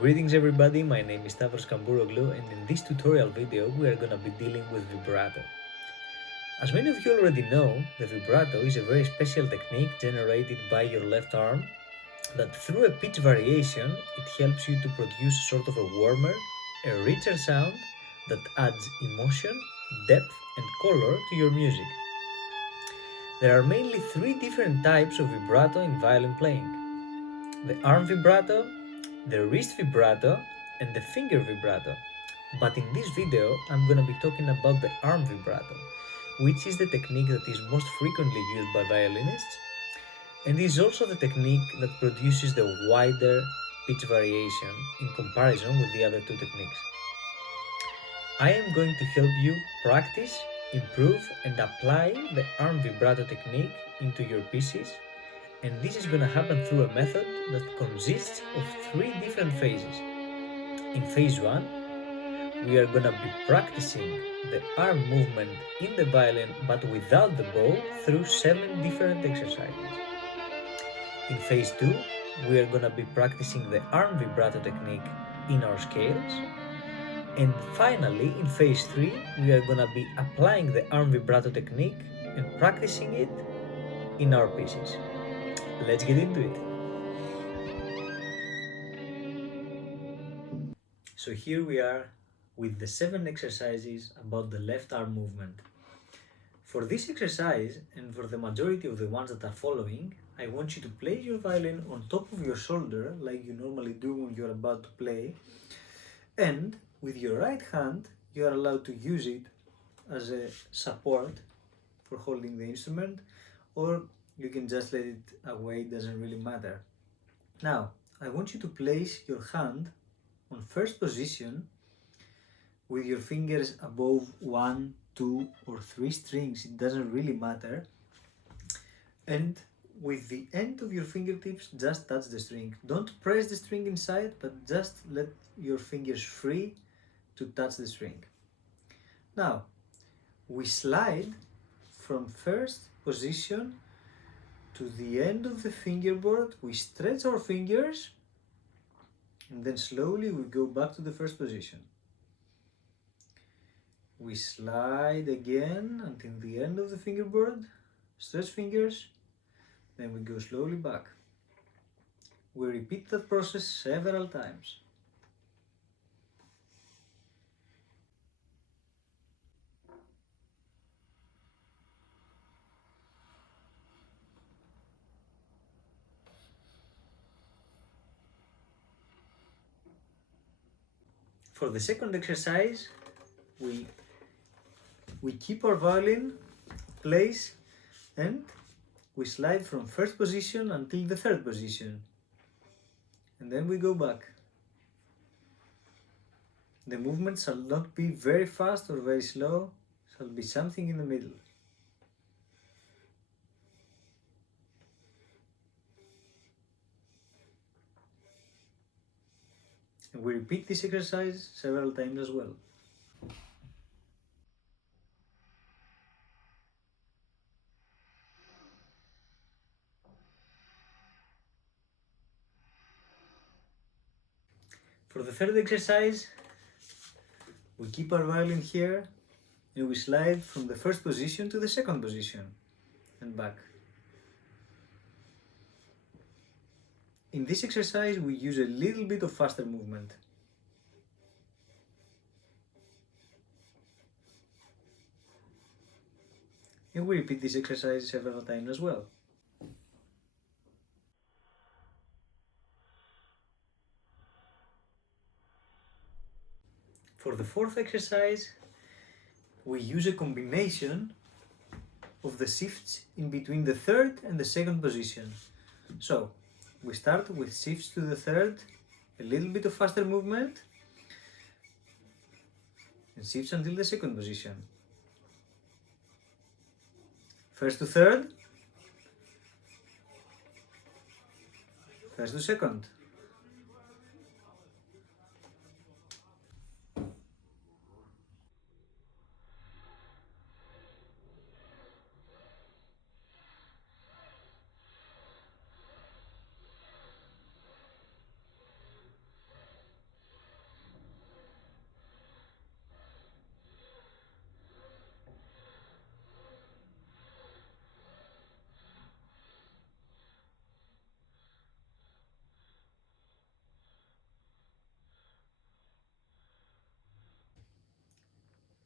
Greetings everybody, my name is Stavros Kambouroglu and in this tutorial video we are gonna be dealing with vibrato. As many of you already know, the vibrato is a very special technique generated by your left arm that through a pitch variation it helps you to produce sort of a warmer, a richer sound that adds emotion, depth and color to your music. There are mainly three different types of vibrato in violin playing: the arm vibrato, the wrist vibrato, and the finger vibrato. But in this video, I'm gonna be talking about the arm vibrato, which is the technique that is most frequently used by violinists, and is also the technique that produces the wider pitch variation in comparison with the other two techniques. I am going to help you practice, improve, and apply the arm vibrato technique into your pieces, and this is going to happen through a method that consists of three different phases. In phase 1, we are going to be practicing the arm movement in the violin but without the bow through 7 different exercises. In phase 2, we are going to be practicing the arm vibrato technique in our scales. And finally, in phase 3, we are going to be applying the arm vibrato technique and practicing it in our pieces. Let's get into it. So here we are with the 7 exercises about the left arm movement. For this exercise and for the majority of the ones that are following, I want you to place your violin on top of your shoulder like you normally do when you're about to play, and with your right hand you are allowed to use it as a support for holding the instrument, or you can just let it away, it doesn't really matter. Now, I want you to place your hand on first position with your fingers above 1, 2 or 3 strings, it doesn't really matter, and with the end of your fingertips just touch the string. Don't press the string inside, but just let your fingers free to touch the string. Now, we slide from first position to the end of the fingerboard, we stretch our fingers and then slowly we go back to the first position. We slide again until the end of the fingerboard, stretch fingers, then we go slowly back. We repeat that process several times. For the second exercise, we keep our violin placed and we slide from first position until the third position, and then we go back. The movement shall not be very fast or very slow, shall be something in the middle. And we repeat this exercise several times as well. For the third exercise, we keep our violin here and we slide from the first position to the second position and back. In this exercise, we use a little bit of faster movement. And we repeat this exercise several times as well. For the fourth exercise, we use a combination of the shifts in between the third and the second position. So, we start with shifts to the third, a little bit of faster movement, and shifts until the second position. First to third, first to second.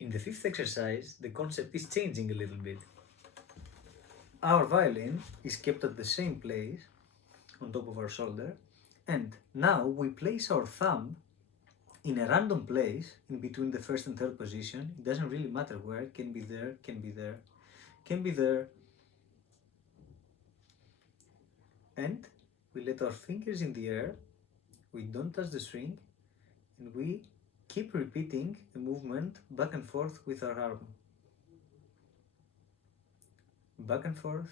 In the fifth exercise, the concept is changing a little bit. Our violin is kept at the same place, on top of our shoulder, and now we place our thumb in a random place in between the first and third position. It doesn't really matter where, it can be there, can be there, can be there. And we let our fingers in the air, we don't touch the string, and we keep repeating a movement back and forth with our arm. Back and forth,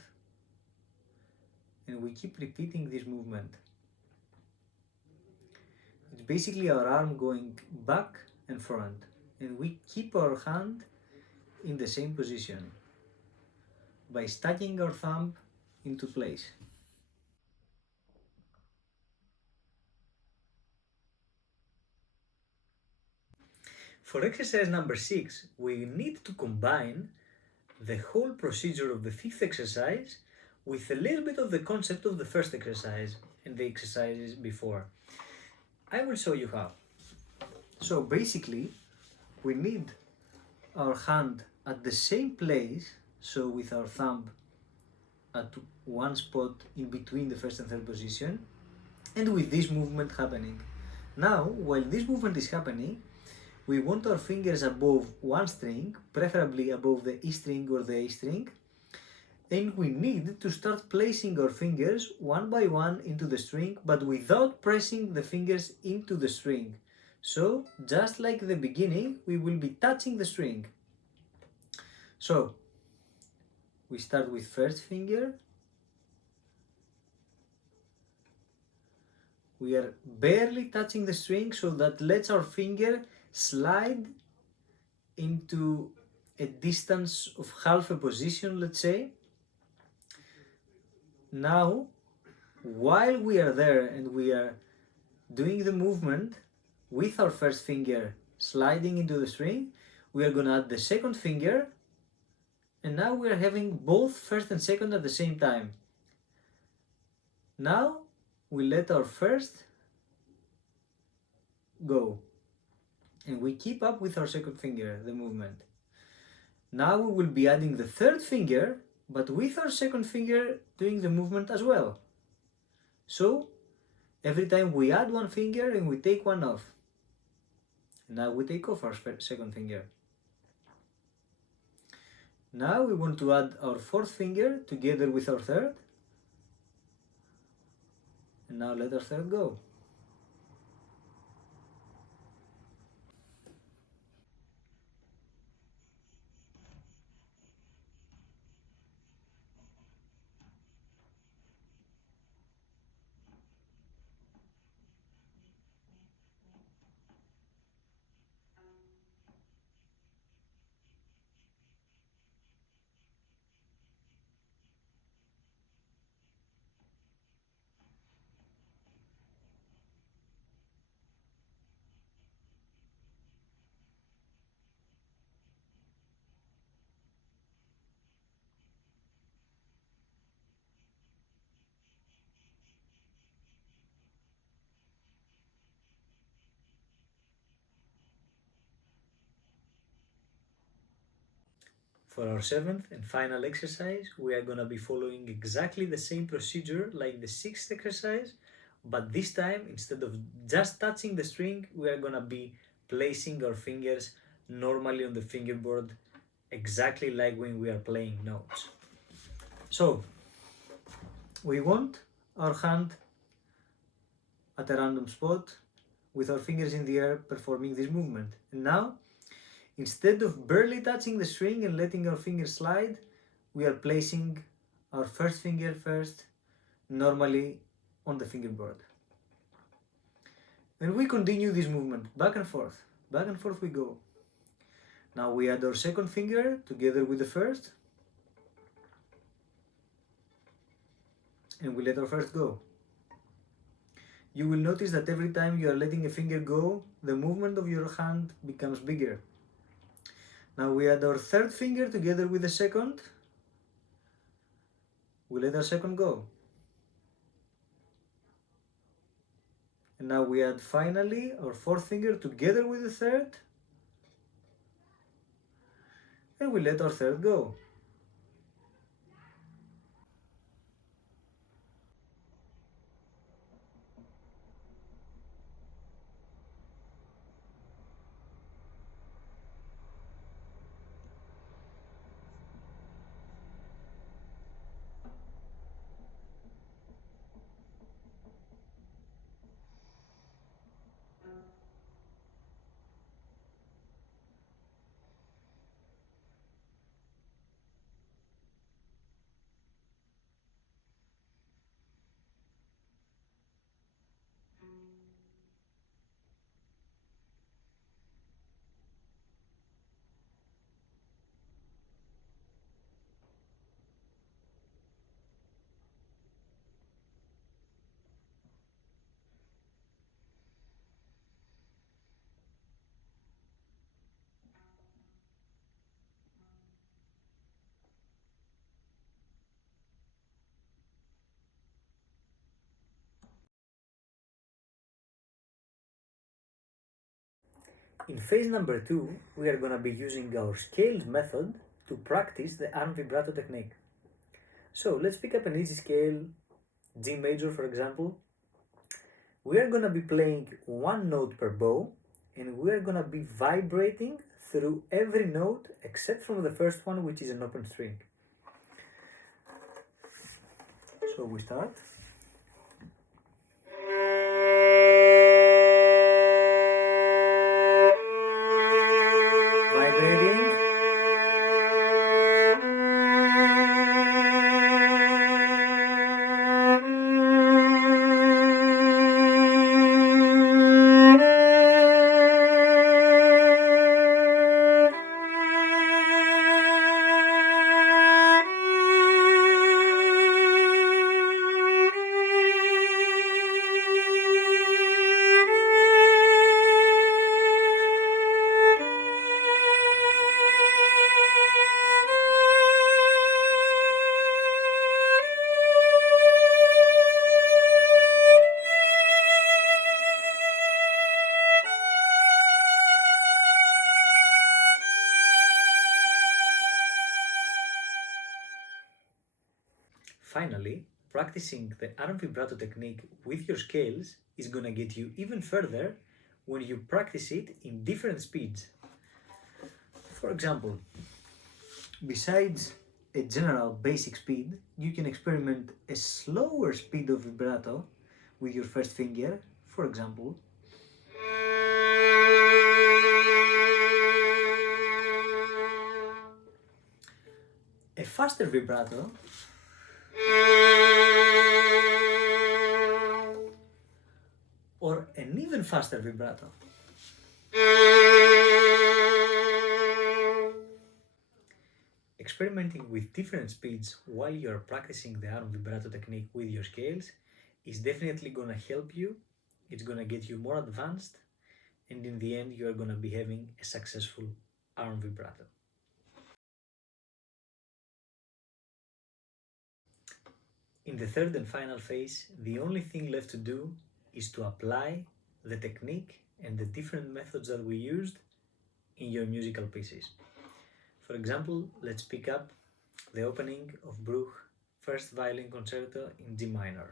and we keep repeating this movement. It's basically our arm going back and front, and we keep our hand in the same position by stacking our thumb into place. For exercise number 6, we need to combine the whole procedure of the fifth exercise with a little bit of the concept of the first exercise and the exercises before. I will show you how. So basically, we need our hand at the same place, so with our thumb at one spot in between the first and third position, and with this movement happening. Now, while this movement is happening, we want our fingers above one string, preferably above the E string or the A string, and we need to start placing our fingers one by one into the string, but without pressing the fingers into the string. So, just like the beginning, we will be touching the string. So, we start with first finger. We are barely touching the string, so that lets our finger slide into a distance of half a position, let's say. Now, while we are there and we are doing the movement with our first finger sliding into the string, we are gonna add the second finger, and now we are having both first and second at the same time. Now we let our first go, and we keep up with our second finger, the movement. Now we will be adding the third finger, but with our second finger doing the movement as well. So every time we add one finger and we take one off. Now we take off our second finger. Now we want to add our fourth finger together with our third. And now let our third go. For our seventh and final exercise, we are gonna be following exactly the same procedure like the sixth exercise, but this time, instead of just touching the string, we are gonna be placing our fingers normally on the fingerboard, exactly like when we are playing notes. So, we want our hand at a random spot with our fingers in the air performing this movement. And now, instead of barely touching the string and letting our fingers slide, we are placing our first finger first, normally on the fingerboard. And we continue this movement, back and forth we go. Now we add our second finger together with the first, and we let our first go. You will notice that every time you are letting a finger go, the movement of your hand becomes bigger. Now we add our third finger together with the second. We let our second go. And now we add finally our fourth finger together with the third. and we let our third go. In phase number 2, we are going to be using our scales method to practice the arm vibrato technique. So let's pick up an easy scale, G major for example. We are going to be playing one note per bow, and we are going to be vibrating through every note except from the first one, which is an open string. So we start. Vibrating. Finally, practicing the arm vibrato technique with your scales is gonna get you even further when you practice it in different speeds. For example, besides a general basic speed, you can experiment a slower speed of vibrato with your first finger, for example. A faster vibrato, or an even faster vibrato. Experimenting with different speeds while you are practicing the arm vibrato technique with your scales is definitely gonna help you, it's gonna get you more advanced, and in the end you are gonna be having a successful arm vibrato. In the third and final phase, the only thing left to do is to apply the technique and the different methods that we used in your musical pieces. For example, let's pick up the opening of Bruch First Violin Concerto in G minor.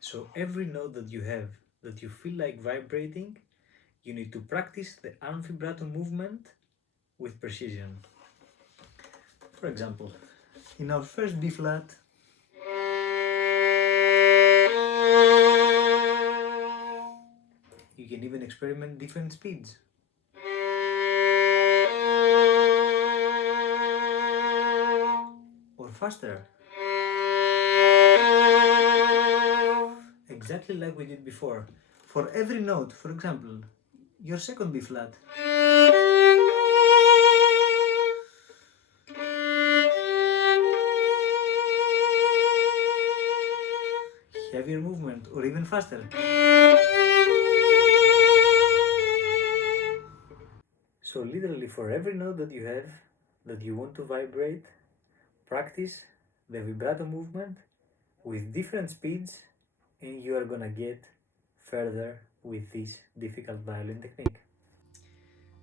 So every note that you have that you feel like vibrating, you need to practice the arm vibrato movement with precision. For example, in our first B flat, you can even experiment different speeds. Or faster. Exactly like we did before. For every note, for example, your second B flat. heavier movement, or even faster. So literally for every note that you have, that you want to vibrate, practice the vibrato movement with different speeds, and you are gonna get further with this difficult violin technique.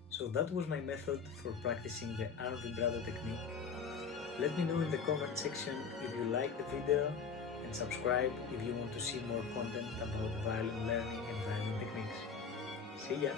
So that was my method for practicing the arm vibrato technique. Let me know in the comment section if you liked the video, and subscribe if you want to see more content about violin learning and violin techniques. See ya!